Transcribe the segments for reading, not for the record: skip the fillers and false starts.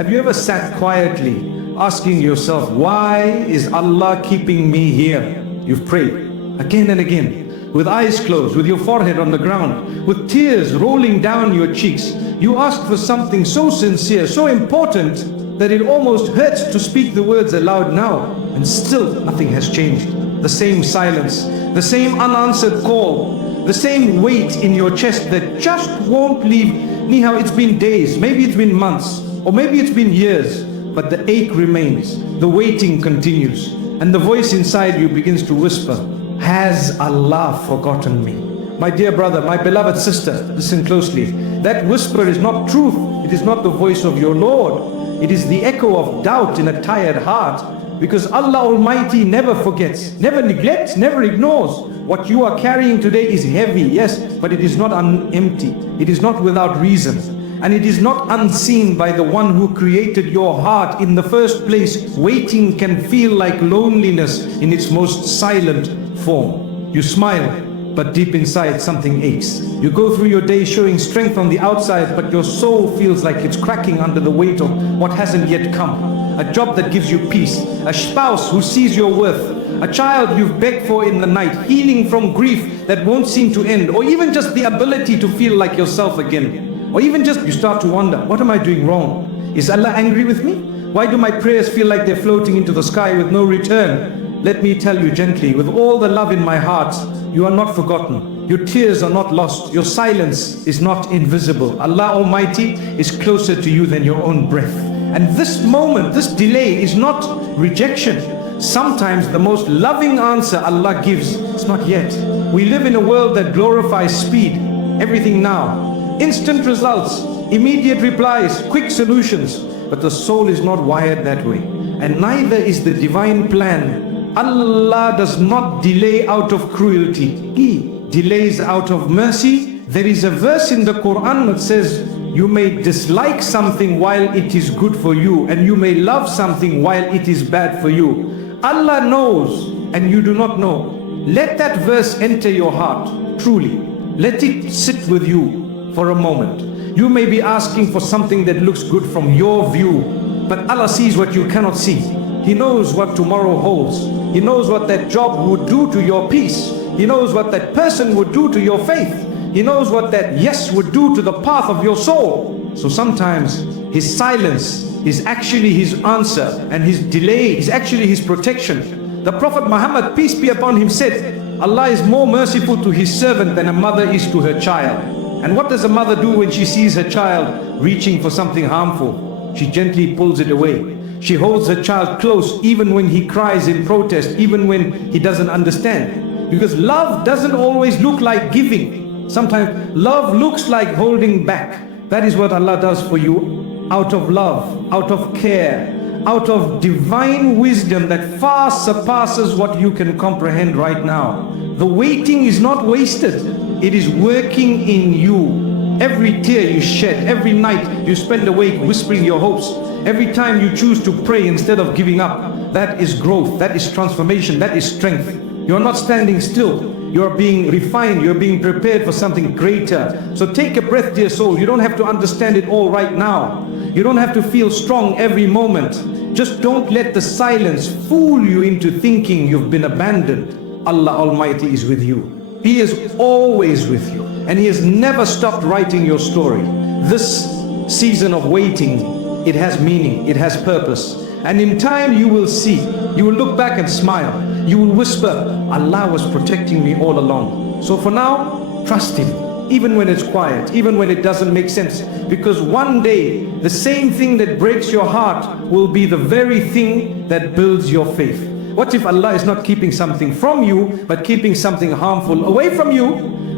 Have you ever sat quietly asking yourself, why is Allah keeping me here? You've prayed again and again, with eyes closed, with your forehead on the ground, with tears rolling down your cheeks. You asked for something so sincere, so important, that it almost hurts to speak the words aloud now, and still nothing has changed. The same silence, the same unanswered call, the same weight in your chest that just won't leave. Nihao, it's been days, maybe it's been months, or maybe it's been years, but the ache remains, the waiting continues, and the voice inside you begins to whisper, has Allah forgotten me? My dear brother, my beloved sister, listen closely. That whisper is not truth. It is not the voice of your Lord. It is the echo of doubt in a tired heart, because Allah Almighty never forgets, never neglects, never ignores. What you are carrying today is heavy, yes, but it is not empty. It is not without reason. And it is not unseen by the one who created your heart in the first place. Waiting can feel like loneliness in its most silent form. You smile, but deep inside something aches. You go through your day showing strength on the outside, but your soul feels like it's cracking under the weight of what hasn't yet come. A job that gives you peace, a spouse who sees your worth, a child you've begged for in the night, healing from grief that won't seem to end, or even just the ability to feel like yourself again. Or even just you start to wonder, what am I doing wrong? Is Allah angry with me? Why do my prayers feel like they're floating into the sky with no return? Let me tell you gently, with all the love in my heart, you are not forgotten. Your tears are not lost. Your silence is not invisible. Allah Almighty is closer to you than your own breath. And this moment, this delay is not rejection. Sometimes the most loving answer Allah gives is not yet. We live in a world that glorifies speed, everything now. Instant results, immediate replies, quick solutions. But the soul is not wired that way. And neither is the divine plan. Allah does not delay out of cruelty. He delays out of mercy. There is a verse in the Quran that says, you may dislike something while it is good for you, and you may love something while it is bad for you. Allah knows and you do not know. Let that verse enter your heart, truly. Let it sit with you for a moment. You may be asking for something that looks good from your view, but Allah sees what you cannot see. He knows what tomorrow holds. He knows what that job would do to your peace. He knows what that person would do to your faith. He knows what that yes would do to the path of your soul. So sometimes His silence is actually His answer, and His delay is actually His protection. The Prophet Muhammad, peace be upon him, said, Allah is more merciful to His servant than a mother is to her child. And what does a mother do when she sees her child reaching for something harmful? She gently pulls it away. She holds her child close even when he cries in protest, even when he doesn't understand. Because love doesn't always look like giving. Sometimes love looks like holding back. That is what Allah does for you, out of love, out of care, out of divine wisdom that far surpasses what you can comprehend right now. The waiting is not wasted. It is working in you. Every tear you shed, every night you spend awake whispering your hopes, every time you choose to pray instead of giving up, that is growth, that is transformation, that is strength. You're not standing still. You're being refined. You're being prepared for something greater. So take a breath, dear soul. You don't have to understand it all right now. You don't have to feel strong every moment. Just don't let the silence fool you into thinking you've been abandoned. Allah Almighty is with you. He is always with you, and He has never stopped writing your story. This season of waiting, it has meaning, it has purpose. And in time you will see, you will look back and smile. You will whisper, Allah was protecting me all along. So for now, trust Him, even when it's quiet, even when it doesn't make sense. Because one day, the same thing that breaks your heart will be the very thing that builds your faith. What if Allah is not keeping something from you, but keeping something harmful away from you?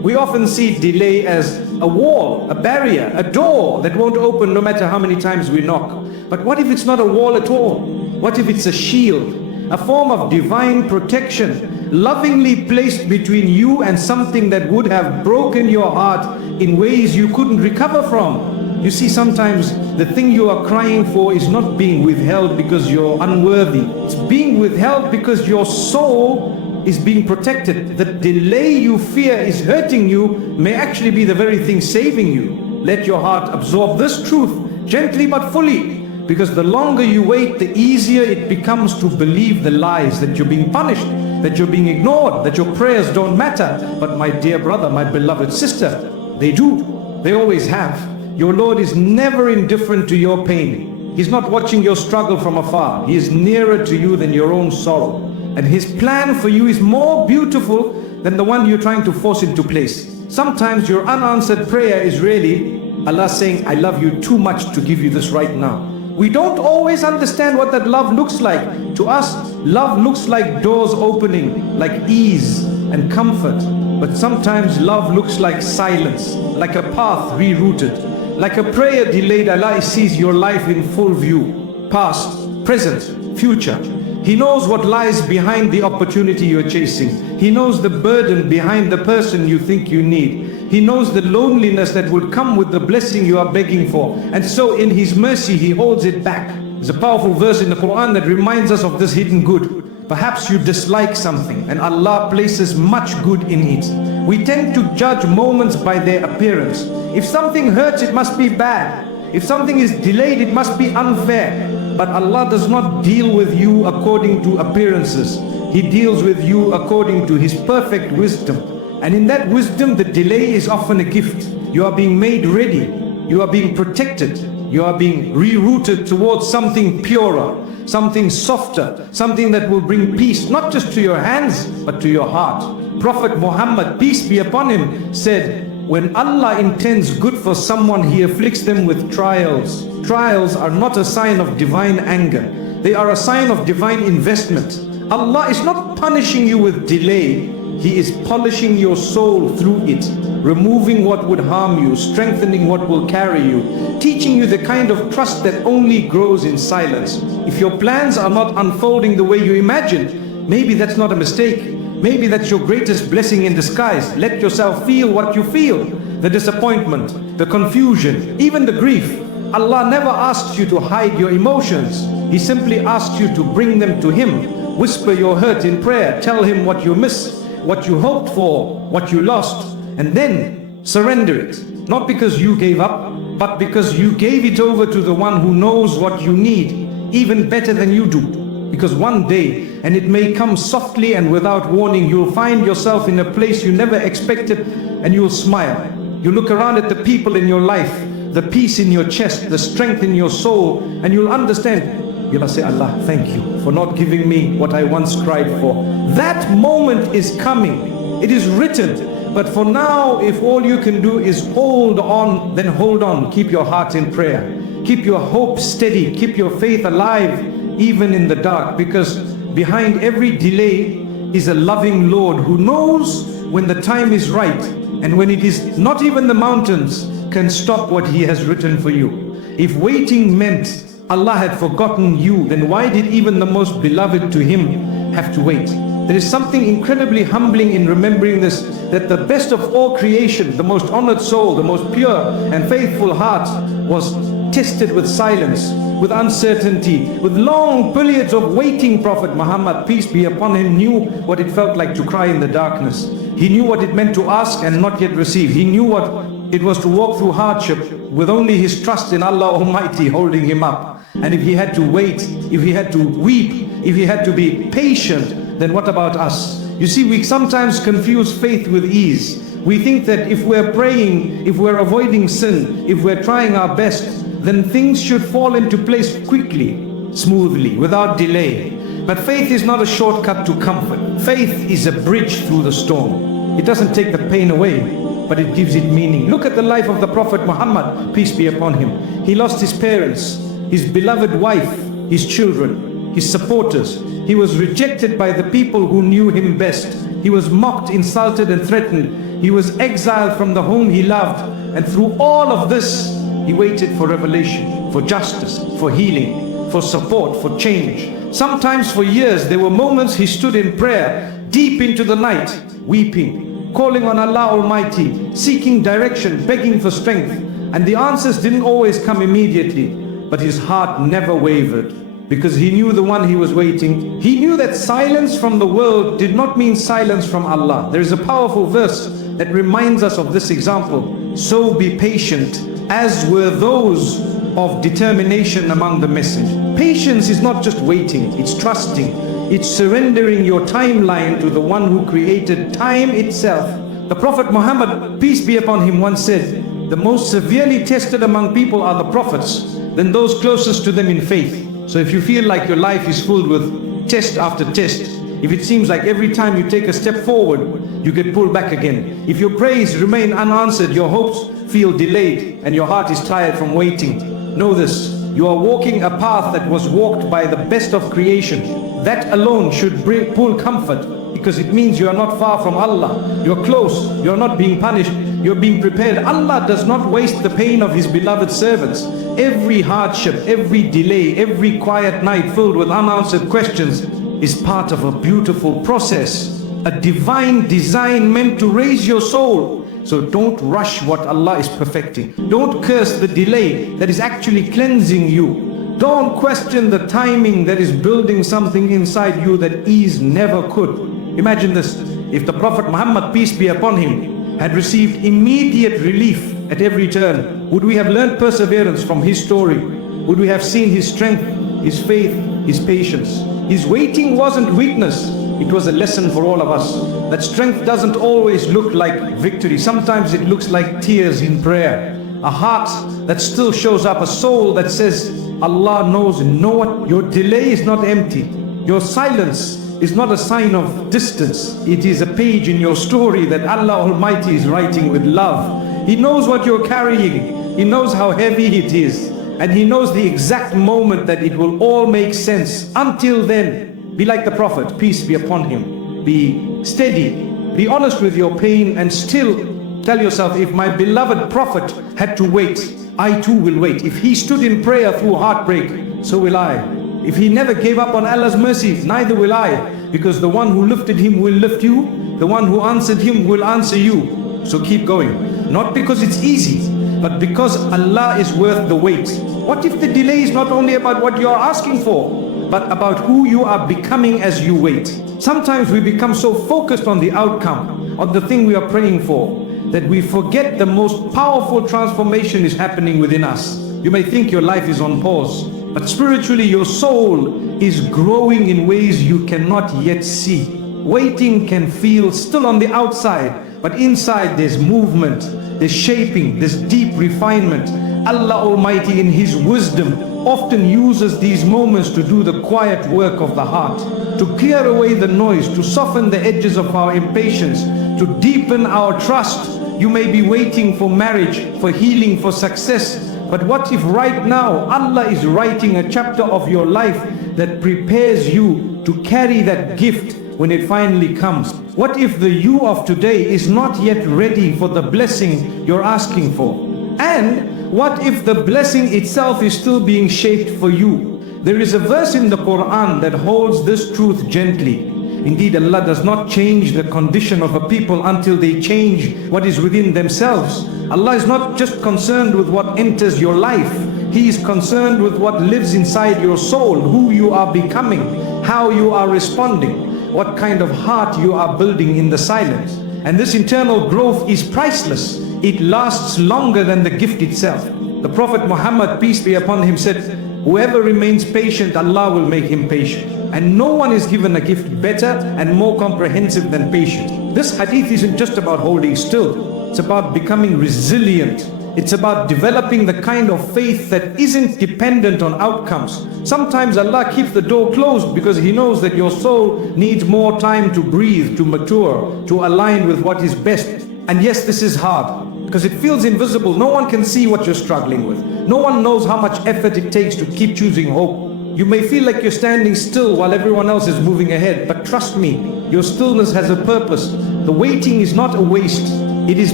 We often see delay as a wall, a barrier, a door that won't open no matter how many times we knock. But what if it's not a wall at all? What if it's a shield, a form of divine protection, lovingly placed between you and something that would have broken your heart in ways you couldn't recover from? You see, sometimes the thing you are crying for is not being withheld because you're unworthy. It's being withheld because your soul is being protected. The delay you fear is hurting you may actually be the very thing saving you. Let your heart absorb this truth gently but fully. Because the longer you wait, the easier it becomes to believe the lies that you're being punished, that you're being ignored, that your prayers don't matter. But my dear brother, my beloved sister, they do. They always have. Your Lord is never indifferent to your pain. He's not watching your struggle from afar. He is nearer to you than your own sorrow. And His plan for you is more beautiful than the one you're trying to force into place. Sometimes your unanswered prayer is really Allah saying, I love you too much to give you this right now. We don't always understand what that love looks like. To us, love looks like doors opening, like ease and comfort. But sometimes love looks like silence, like a path rerouted, like a prayer delayed. Allah sees your life in full view, past, present, future. He knows what lies behind the opportunity you're chasing. He knows the burden behind the person you think you need. He knows the loneliness that would come with the blessing you are begging for. And so in His mercy, He holds it back. There's a powerful verse in the Quran that reminds us of this hidden good. Perhaps you dislike something and Allah places much good in it. We tend to judge moments by their appearance. If something hurts, it must be bad. If something is delayed, it must be unfair. But Allah does not deal with you according to appearances. He deals with you according to His perfect wisdom. And in that wisdom, the delay is often a gift. You are being made ready. You are being protected. You are being rerouted towards something purer, something softer, something that will bring peace, not just to your hands, but to your heart. Prophet Muhammad, peace be upon him, said, when Allah intends good for someone, He afflicts them with trials. Trials are not a sign of divine anger. They are a sign of divine investment. Allah is not punishing you with delay. He is polishing your soul through it, removing what would harm you, strengthening what will carry you, teaching you the kind of trust that only grows in silence. If your plans are not unfolding the way you imagined, maybe that's not a mistake. Maybe that's your greatest blessing in disguise. Let yourself feel what you feel. The disappointment, the confusion, even the grief. Allah never asks you to hide your emotions. He simply asks you to bring them to Him. Whisper your hurt in prayer. Tell Him what you miss, what you hoped for, what you lost. And then surrender it. Not because you gave up, but because you gave it over to the one who knows what you need, even better than you do. Because one day, and it may come softly and without warning, you'll find yourself in a place you never expected and you'll smile. You look around at the people in your life, the peace in your chest, the strength in your soul, and you'll understand. You'll say, Allah, thank you for not giving me what I once cried for. That moment is coming. It is written. But for now, if all you can do is hold on, then hold on. Keep your heart in prayer. Keep your hope steady. Keep your faith alive, even in the dark, because behind every delay is a loving Lord who knows when the time is right, and when it is not even the mountains can stop what He has written for you. If waiting meant Allah had forgotten you, then why did even the most beloved to Him have to wait? There is something incredibly humbling in remembering this, that the best of all creation, the most honored soul, the most pure and faithful heart, was tested with silence, with uncertainty, with long periods of waiting. Prophet Muhammad, peace be upon him, knew what it felt like to cry in the darkness. He knew what it meant to ask and not yet receive. He knew what it was to walk through hardship with only his trust in Allah Almighty holding him up. And if he had to wait, if he had to weep, if he had to be patient, then what about us? You see, we sometimes confuse faith with ease. We think that if we're praying, if we're avoiding sin, if we're trying our best, then things should fall into place quickly, smoothly, without delay. But faith is not a shortcut to comfort. Faith is a bridge through the storm. It doesn't take the pain away, but it gives it meaning. Look at the life of the Prophet Muhammad, peace be upon him. He lost his parents, his beloved wife, his children, his supporters. He was rejected by the people who knew him best. He was mocked, insulted and threatened. He was exiled from the home he loved. And through all of this, he waited for revelation, for justice, for healing, for support, for change. Sometimes for years, there were moments he stood in prayer, deep into the night, weeping, calling on Allah Almighty, seeking direction, begging for strength. And the answers didn't always come immediately, but his heart never wavered, because he knew the one he was waiting. He knew that silence from the world did not mean silence from Allah. There is a powerful verse that reminds us of this example. So be patient, as were those of determination among the message. Patience is not just waiting, it's trusting. It's surrendering your timeline to the one who created time itself. The Prophet Muhammad, peace be upon him, once said, the most severely tested among people are the prophets, then those closest to them in faith. So if you feel like your life is filled with test after test, if it seems like every time you take a step forward, you get pulled back again, if your prayers remain unanswered, your hopes feel delayed, and your heart is tired from waiting, know this: you are walking a path that was walked by the best of creation. That alone should pull comfort, because it means you are not far from Allah. You're close, you're not being punished, you're being prepared. Allah does not waste the pain of His beloved servants. Every hardship, every delay, every quiet night filled with unanswered questions is part of a beautiful process, a divine design meant to raise your soul. So don't rush what Allah is perfecting. Don't curse the delay that is actually cleansing you. Don't question the timing that is building something inside you that ease never could. Imagine this: if the Prophet Muhammad, peace be upon him, had received immediate relief at every turn, would we have learned perseverance from his story? Would we have seen his strength, his faith, his patience? His waiting wasn't weakness, it was a lesson for all of us. That strength doesn't always look like victory. Sometimes it looks like tears in prayer. A heart that still shows up, a soul that says, Allah knows. And know what? Your delay is not empty. Your silence is not a sign of distance. It is a page in your story that Allah Almighty is writing with love. He knows what you're carrying. He knows how heavy it is. And He knows the exact moment that it will all make sense. Until then, be like the Prophet, peace be upon him. Be steady. Be honest with your pain, and still tell yourself, if my beloved Prophet had to wait, I too will wait. If he stood in prayer through heartbreak, so will I. If he never gave up on Allah's mercy, neither will I. Because the one who lifted him will lift you. The one who answered him will answer you. So keep going. Not because it's easy, but because Allah is worth the wait. What if the delay is not only about what you are asking for, but about who you are becoming as you wait? Sometimes we become so focused on the outcome, on the thing we are praying for, that we forget the most powerful transformation is happening within us. You may think your life is on pause, but spiritually your soul is growing in ways you cannot yet see. Waiting can feel still on the outside, but inside there's movement, there's shaping, there's deep refinement. Allah Almighty in His wisdom often uses these moments to do the quiet work of the heart, to clear away the noise, to soften the edges of our impatience, to deepen our trust. You may be waiting for marriage, for healing, for success, but what if right now Allah is writing a chapter of your life that prepares you to carry that gift when it finally comes? What if the you of today is not yet ready for the blessing you're asking for? And what if the blessing itself is still being shaped for you? There is a verse in the Quran that holds this truth gently. Indeed, Allah does not change the condition of a people until they change what is within themselves. Allah is not just concerned with what enters your life. He is concerned with what lives inside your soul, who you are becoming, how you are responding, what kind of heart you are building in the silence. And this internal growth is priceless. It lasts longer than the gift itself. The Prophet Muhammad, peace be upon him, said, whoever remains patient, Allah will make him patient. And no one is given a gift better and more comprehensive than patience. This hadith isn't just about holding still. It's about becoming resilient. It's about developing the kind of faith that isn't dependent on outcomes. Sometimes Allah keeps the door closed because He knows that your soul needs more time to breathe, to mature, to align with what is best. And yes, this is hard because it feels invisible. No one can see what you're struggling with. No one knows how much effort it takes to keep choosing hope. You may feel like you're standing still while everyone else is moving ahead, but trust me, your stillness has a purpose. The waiting is not a waste. It is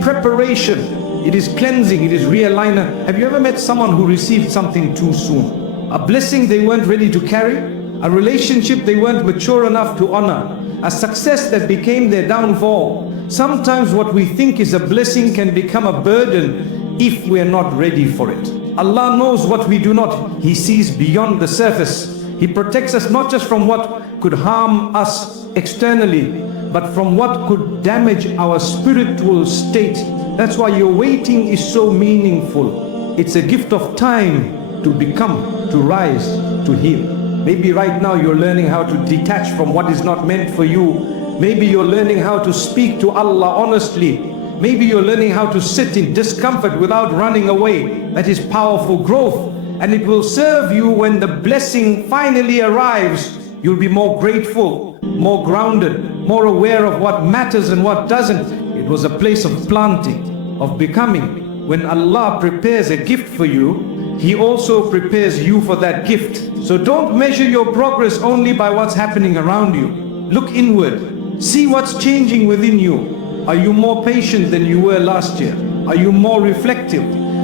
preparation. It is cleansing. It is realignment. Have you ever met someone who received something too soon? A blessing they weren't ready to carry? A relationship they weren't mature enough to honor? A success that became their downfall? Sometimes what we think is a blessing can become a burden if we are not ready for it. Allah knows what we do not. He sees beyond the surface. He protects us not just from what could harm us externally, but from what could damage our spiritual state. That's why your waiting is so meaningful. It's a gift of time. to become, to rise, to heal. Maybe right now you're learning how to detach from what is not meant for you. Maybe you're learning how to speak to Allah honestly. Maybe you're learning how to sit in discomfort without running away. That is powerful growth, and it will serve you when the blessing finally arrives. You'll be more grateful, more grounded, more aware of what matters and what doesn't. It was a place of planting, of becoming. When Allah prepares a gift for you, He also prepares you for that gift. So don't measure your progress only by what's happening around you. Look inward. See what's changing within you. Are you more patient than you were last year? Are you more reflective?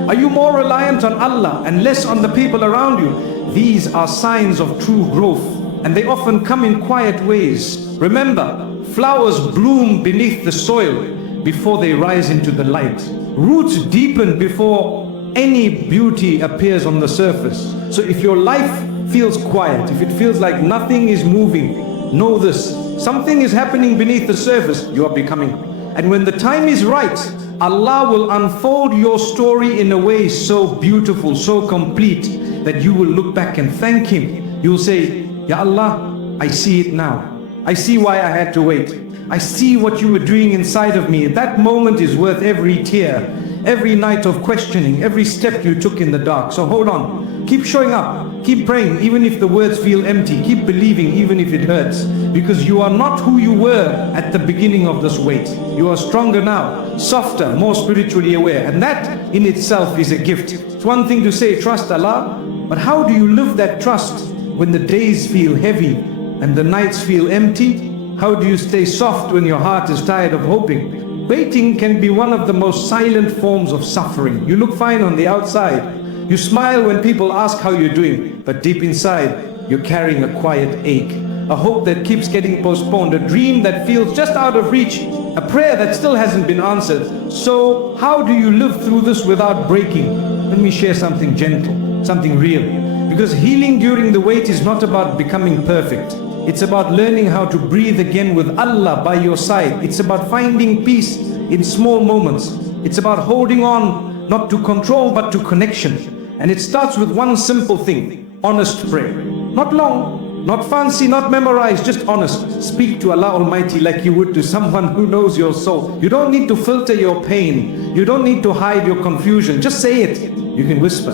Are you more reliant on Allah and less on the people around you? These are signs of true growth, and they often come in quiet ways. Remember, flowers bloom beneath the soil before they rise into the light. Roots deepen before any beauty appears on the surface. So if your life feels quiet, if it feels like nothing is moving, know this: something is happening beneath the surface. You are becoming. And when the time is right, Allah will unfold your story in a way so beautiful, so complete, that you will look back and thank Him. You'll say, Ya Allah, I see it now. I see why I had to wait. I see what you were doing inside of me. That moment is worth every tear, every night of questioning, every step you took in the dark. So hold on, keep showing up, keep praying even if the words feel empty, keep believing even if it hurts, because you are not who you were at the beginning of this wait. You are stronger now, softer, more spiritually aware, and that in itself is a gift. It's one thing to say trust Allah, but how do you live that trust when the days feel heavy and the nights feel empty? How do you stay soft when your heart is tired of hoping? Waiting can be one of the most silent forms of suffering. You look fine on the outside. You smile when people ask how you're doing, but deep inside, you're carrying a quiet ache, a hope that keeps getting postponed, a dream that feels just out of reach, a prayer that still hasn't been answered. So how do you live through this without breaking? Let me share something gentle, something real. Because healing during the wait is not about becoming perfect. It's about learning how to breathe again with Allah by your side. It's about finding peace in small moments. It's about holding on, not to control, but to connection. And it starts with one simple thing: honest prayer. Not long, not fancy, not memorized, just honest. Speak to Allah Almighty like you would to someone who knows your soul. You don't need to filter your pain. You don't need to hide your confusion. Just say it. You can whisper,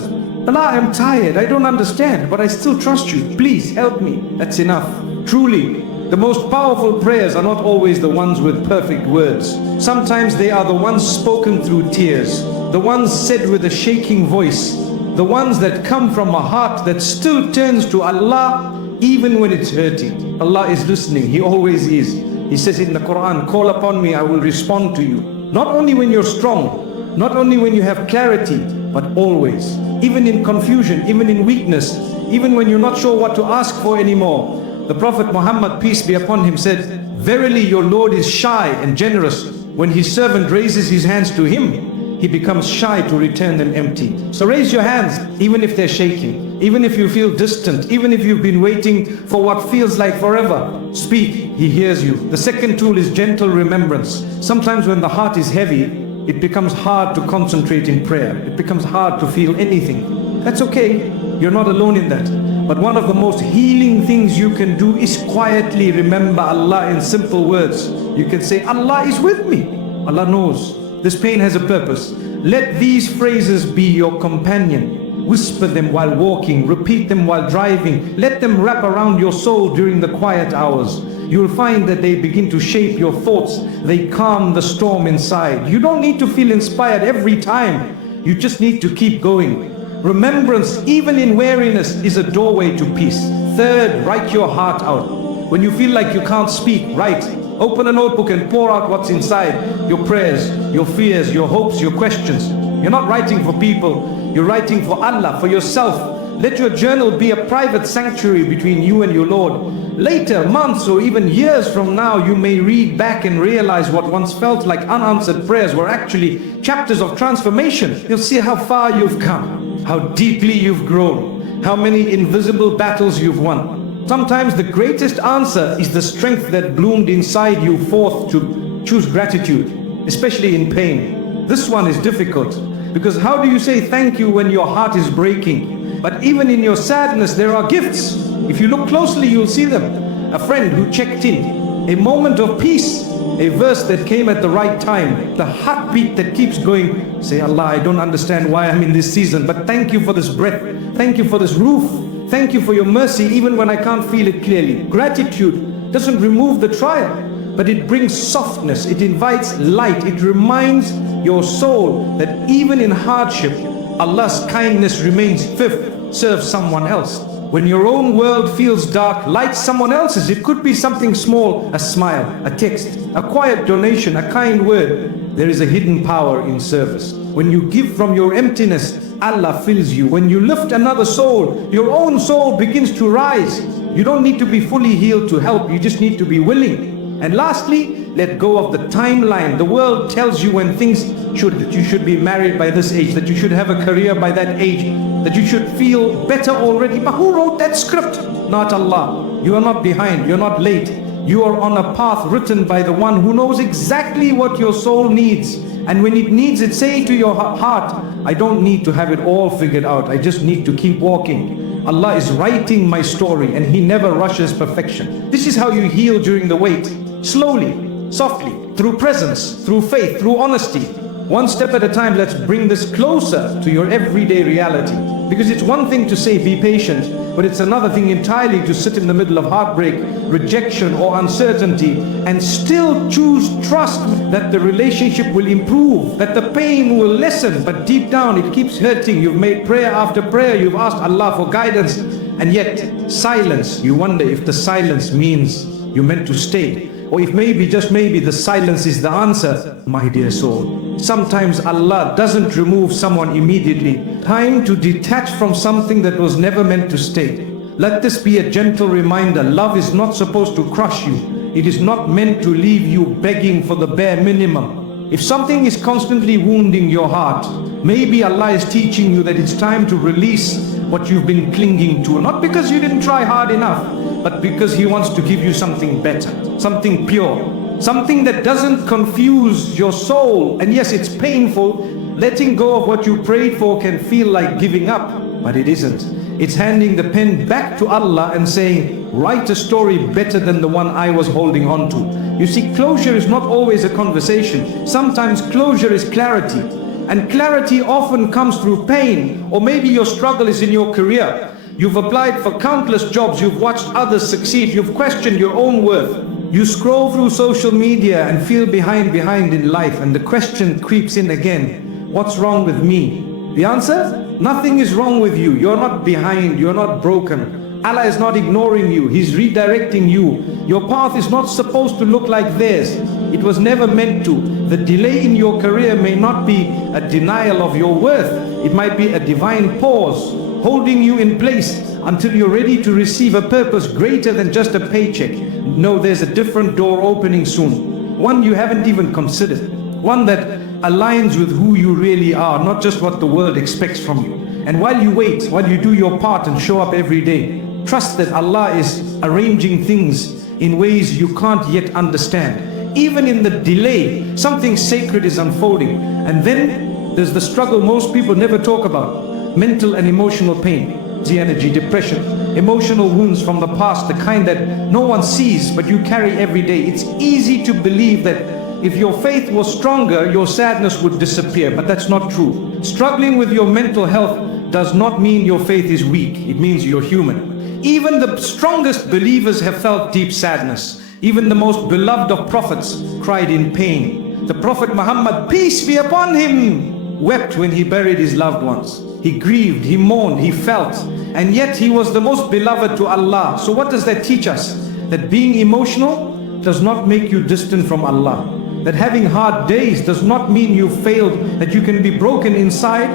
Allah, I'm tired, I don't understand, but I still trust you. Please help me. That's enough. Truly, the most powerful prayers are not always the ones with perfect words. Sometimes they are the ones spoken through tears, the ones said with a shaking voice, the ones that come from a heart that still turns to Allah even when it's hurting. Allah is listening, He always is. He says in the Quran, call upon me, I will respond to you. Not only when you're strong, not only when you have clarity, but always. Even in confusion, even in weakness, even when you're not sure what to ask for anymore. The Prophet Muhammad, peace be upon him, said, verily your Lord is shy and generous. When His servant raises his hands to Him, He becomes shy to return them empty. So raise your hands, even if they're shaking, even if you feel distant, even if you've been waiting for what feels like forever. Speak, He hears you. The second tool is gentle remembrance. Sometimes when the heart is heavy, it becomes hard to concentrate in prayer. It becomes hard to feel anything. That's okay, you're not alone in that. But one of the most healing things you can do is quietly remember Allah in simple words. You can say, Allah is with me. Allah knows this pain has a purpose. Let these phrases be your companion. Whisper them while walking, repeat them while driving. Let them wrap around your soul during the quiet hours. You'll find that they begin to shape your thoughts. They calm the storm inside. You don't need to feel inspired every time. You just need to keep going. Remembrance, even in weariness, is a doorway to peace. Third, write your heart out. When you feel like you can't speak, write. Open a notebook and pour out what's inside. Your prayers, your fears, your hopes, your questions. You're not writing for people. You're writing for Allah, for yourself. Let your journal be a private sanctuary between you and your Lord. Later, months or even years from now, you may read back and realize what once felt like unanswered prayers were actually chapters of transformation. You'll see how far you've come, how deeply you've grown, how many invisible battles you've won. Sometimes the greatest answer is the strength that bloomed inside you forth to choose gratitude, especially in pain. This one is difficult, because how do you say thank you when your heart is breaking? But even in your sadness, there are gifts. If you look closely, you'll see them. A friend who checked in, a moment of peace, a verse that came at the right time, the heartbeat that keeps going. Say, Allah, I don't understand why I'm in this season, but thank you for this breath. Thank you for this roof. Thank you for your mercy, even when I can't feel it clearly. Gratitude doesn't remove the trial, but it brings softness. It invites light. It reminds your soul that even in hardship, Allah's kindness remains. Fifth, serve someone else. When your own world feels dark, light someone else's. It could be something small, a smile, a text, a quiet donation, a kind word. There is a hidden power in service. When you give from your emptiness, Allah fills you. When you lift another soul, your own soul begins to rise. You don't need to be fully healed to help. You just need to be willing. And lastly, let go of the timeline. The world tells you when things should, that you should be married by this age, that you should have a career by that age, that you should feel better already. But who wrote that script? Not Allah. You are not behind. You're not late. You are on a path written by the one who knows exactly what your soul needs. And when it needs it, say to your heart, I don't need to have it all figured out. I just need to keep walking. Allah is writing my story and He never rushes perfection. This is how you heal during the wait. Slowly, softly, through presence, through faith, through honesty. One step at a time, let's bring this closer to your everyday reality. Because it's one thing to say be patient, but it's another thing entirely to sit in the middle of heartbreak, rejection or uncertainty and still choose trust that the relationship will improve, that the pain will lessen, but deep down it keeps hurting. You've made prayer after prayer, you've asked Allah for guidance, and yet silence, you wonder if the silence means you're meant to stay. Or if maybe, just maybe, the silence is the answer. My dear soul, sometimes Allah doesn't remove someone immediately. Time to detach from something that was never meant to stay. Let this be a gentle reminder. Love is not supposed to crush you. It is not meant to leave you begging for the bare minimum. If something is constantly wounding your heart, maybe Allah is teaching you that it's time to release what you've been clinging to. Not because you didn't try hard enough, but because He wants to give you something better, something pure, something that doesn't confuse your soul. And yes, it's painful. Letting go of what you prayed for can feel like giving up, but it isn't. It's handing the pen back to Allah and saying, write a story better than the one I was holding on to. You see, closure is not always a conversation. Sometimes closure is clarity. And clarity often comes through pain. Or maybe your struggle is in your career. You've applied for countless jobs, you've watched others succeed, you've questioned your own worth. You scroll through social media and feel behind in life, and the question creeps in again, what's wrong with me? The answer? Nothing is wrong with you. You're not behind, you're not broken. Allah is not ignoring you, He's redirecting you. Your path is not supposed to look like theirs. It was never meant to. The delay in your career may not be a denial of your worth. It might be a divine pause, holding you in place until you're ready to receive a purpose greater than just a paycheck. No, there's a different door opening soon. One you haven't even considered. One that aligns with who you really are, not just what the world expects from you. And while you wait, while you do your part and show up every day, trust that Allah is arranging things in ways you can't yet understand. Even in the delay, something sacred is unfolding. And then there's the struggle most people never talk about. Mental and emotional pain, the energy, depression, emotional wounds from the past, the kind that no one sees but you carry every day. It's easy to believe that if your faith was stronger, your sadness would disappear, but that's not true. Struggling with your mental health does not mean your faith is weak. It means you're human. Even the strongest believers have felt deep sadness. Even the most beloved of prophets cried in pain. The Prophet Muhammad, peace be upon him, wept when he buried his loved ones. He grieved, he mourned, he felt, and yet he was the most beloved to Allah. So what does that teach us? That being emotional does not make you distant from Allah. That having hard days does not mean you failed, that you can be broken inside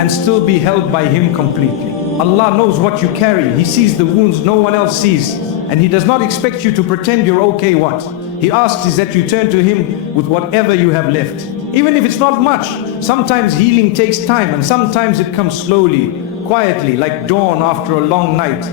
and still be held by Him completely. Allah knows what you carry. He sees the wounds no one else sees. And He does not expect you to pretend you're okay what? He asks is that you turn to Him with whatever you have left. Even if it's not much, sometimes healing takes time and sometimes it comes slowly, quietly, like dawn after a long night.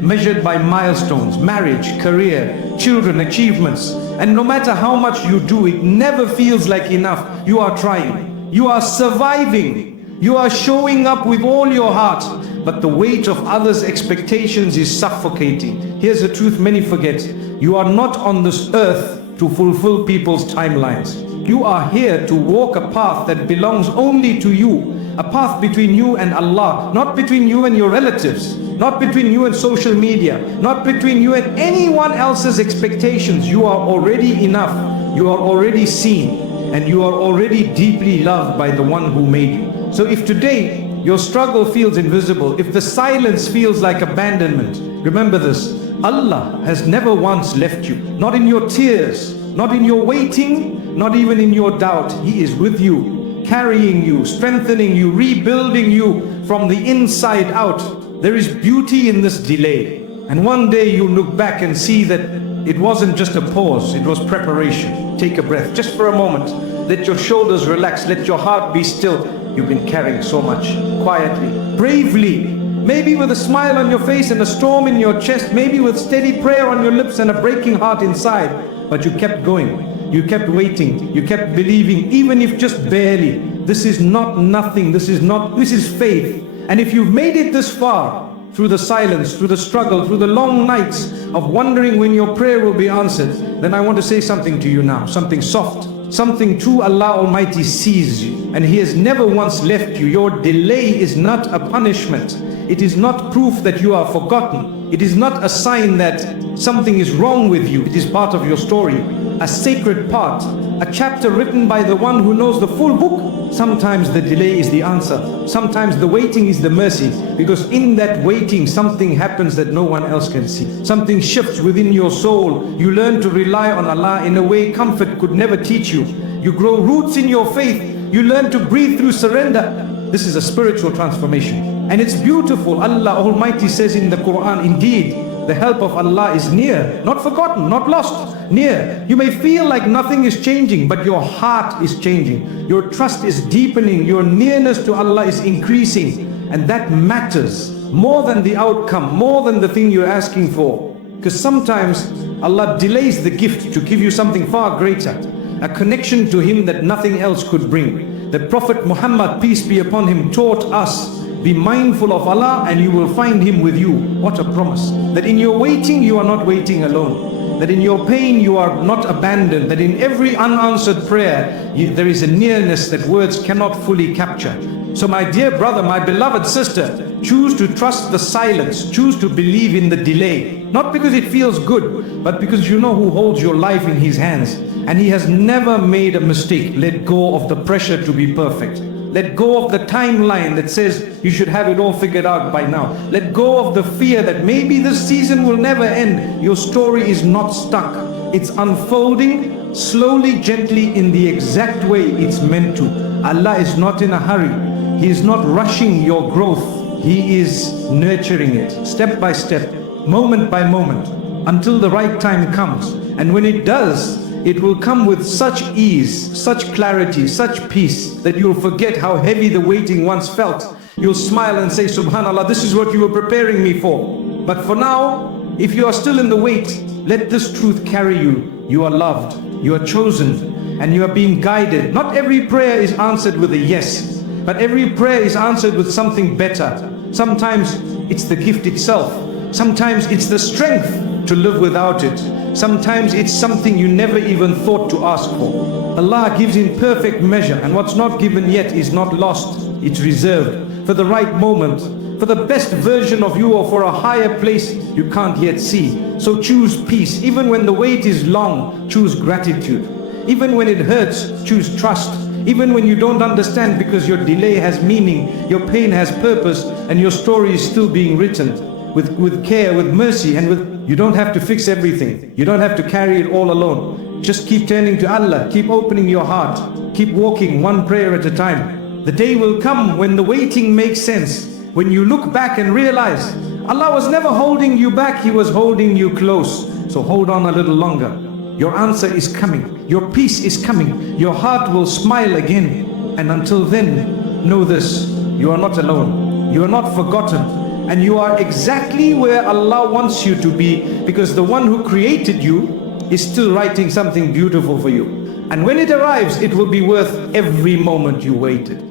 Measured by milestones, marriage, career, children, achievements. And no matter how much you do, it never feels like enough. You are trying. You are surviving. You are showing up with all your heart, but the weight of others' expectations is suffocating. Here's the truth many forget. You are not on this earth to fulfill people's timelines. You are here to walk a path that belongs only to you. A path between you and Allah, not between you and your relatives, not between you and social media, not between you and anyone else's expectations. You are already enough. You are already seen, and you are already deeply loved by the one who made you. So if today your struggle feels invisible, if the silence feels like abandonment, remember this: Allah has never once left you. Not in your tears, not in your waiting, not even in your doubt. He is with you, carrying you, strengthening you, rebuilding you from the inside out. There is beauty in this delay. And one day you'll look back and see that it wasn't just a pause, it was preparation. Take a breath, just for a moment. Let your shoulders relax, let your heart be still. You've been carrying so much, quietly, bravely, maybe with a smile on your face and a storm in your chest, maybe with steady prayer on your lips and a breaking heart inside. But you kept going, you kept waiting, you kept believing, even if just barely. This is not nothing, this is faith. And if you've made it this far, through the silence, through the struggle, through the long nights of wondering when your prayer will be answered, then I want to say something to you now, something soft. Something true. Allah Almighty sees you, and He has never once left you. Your delay is not a punishment. It is not proof that you are forgotten. It is not a sign that something is wrong with you. It is part of your story, a sacred part, a chapter written by the one who knows the full book. Sometimes the delay is the answer. Sometimes the waiting is the mercy, because in that waiting something happens that no one else can see. Something shifts within your soul. You learn to rely on Allah in a way comfort could never teach you. You grow roots in your faith. You learn to breathe through surrender. This is a spiritual transformation, and it's beautiful. Allah Almighty says in the Quran, indeed, the help of Allah is near, not forgotten, not lost, near. You may feel like nothing is changing, but your heart is changing. Your trust is deepening. Your nearness to Allah is increasing. And that matters more than the outcome, more than the thing you're asking for. Because sometimes Allah delays the gift to give you something far greater, a connection to Him that nothing else could bring. The Prophet Muhammad, peace be upon him, taught us, be mindful of Allah and you will find Him with you. What a promise. That in your waiting, you are not waiting alone. That in your pain, you are not abandoned. That in every unanswered prayer, there is a nearness that words cannot fully capture. So my dear brother, my beloved sister, choose to trust the silence. Choose to believe in the delay. Not because it feels good, but because you know who holds your life in His hands. And He has never made a mistake. Let go of the pressure to be perfect. Let go of the timeline that says you should have it all figured out by now. Let go of the fear that maybe this season will never end. Your story is not stuck. It's unfolding slowly, gently, in the exact way it's meant to. Allah is not in a hurry. He is not rushing your growth. He is nurturing it step by step, moment by moment, until the right time comes. And when it does, it will come with such ease, such clarity, such peace that you'll forget how heavy the waiting once felt. You'll smile and say, Subhanallah, this is what you were preparing me for. But for now, if you are still in the wait, let this truth carry you. You are loved, you are chosen, and you are being guided. Not every prayer is answered with a yes, but every prayer is answered with something better. Sometimes it's the gift itself. Sometimes it's the strength to live without it. Sometimes it's something you never even thought to ask for. Allah gives in perfect measure, and what's not given yet is not lost. It's reserved for the right moment, for the best version of you, or for a higher place you can't yet see. So choose peace. Even when the wait is long, choose gratitude. Even when it hurts, choose trust. Even when you don't understand, because your delay has meaning, your pain has purpose, and your story is still being written with care, with mercy, and with. You don't have to fix everything. You don't have to carry it all alone. Just keep turning to Allah. Keep opening your heart. Keep walking one prayer at a time. The day will come when the waiting makes sense. When you look back and realize Allah was never holding you back. He was holding you close. So hold on a little longer. Your answer is coming. Your peace is coming. Your heart will smile again. And until then, know this: you are not alone. You are not forgotten. And you are exactly where Allah wants you to be, because the one who created you is still writing something beautiful for you. And when it arrives, it will be worth every moment you waited.